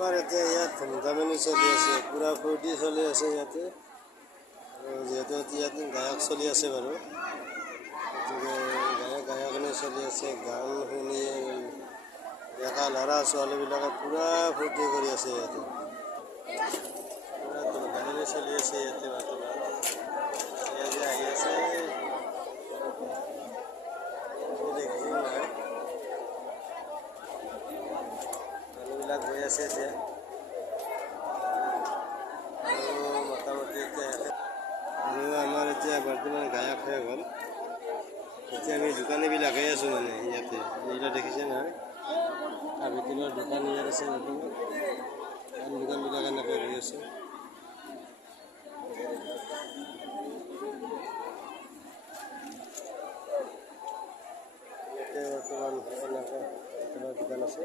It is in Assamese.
আমাৰ এতিয়া ইয়াত ধুমধামেলি চলি আছে, পূৰা ফূৰ্তি চলি আছে ইয়াতে। আৰু যিহেতু ইয়াত গায়ক চলি আছে বাৰু, গতিকে গায়কনে চলি আছে, গান শুনি ডেকা ল'ৰা ছোৱালীবিলাকে পূৰা ফূৰ্তি কৰি আছে ইয়াতে। পূৰা ধুমধামেলি চলি আছে ইয়াতে বৰ্তমান। ইয়াতে আহি আছে দেখিছে নহয়, মানুহবিলাক গৈ আছে এতিয়া। মোটামুটি এতিয়া আৰু আমাৰ এতিয়া বৰ্তমান গায়ক শেষ হ'ল। এতিয়া আমি দোকানীবিলাকেই আছোঁ মানে ইয়াতে, এইবিলাক দেখিছে নহয়, কাবিটিলৰ দোকান ইয়াত আছে বৰ্তমান। পান দোকানবিলাক এনেকৈ গৈ আছে। ইয়াতে বৰ্তমান এনেকৈ দোকান আছে।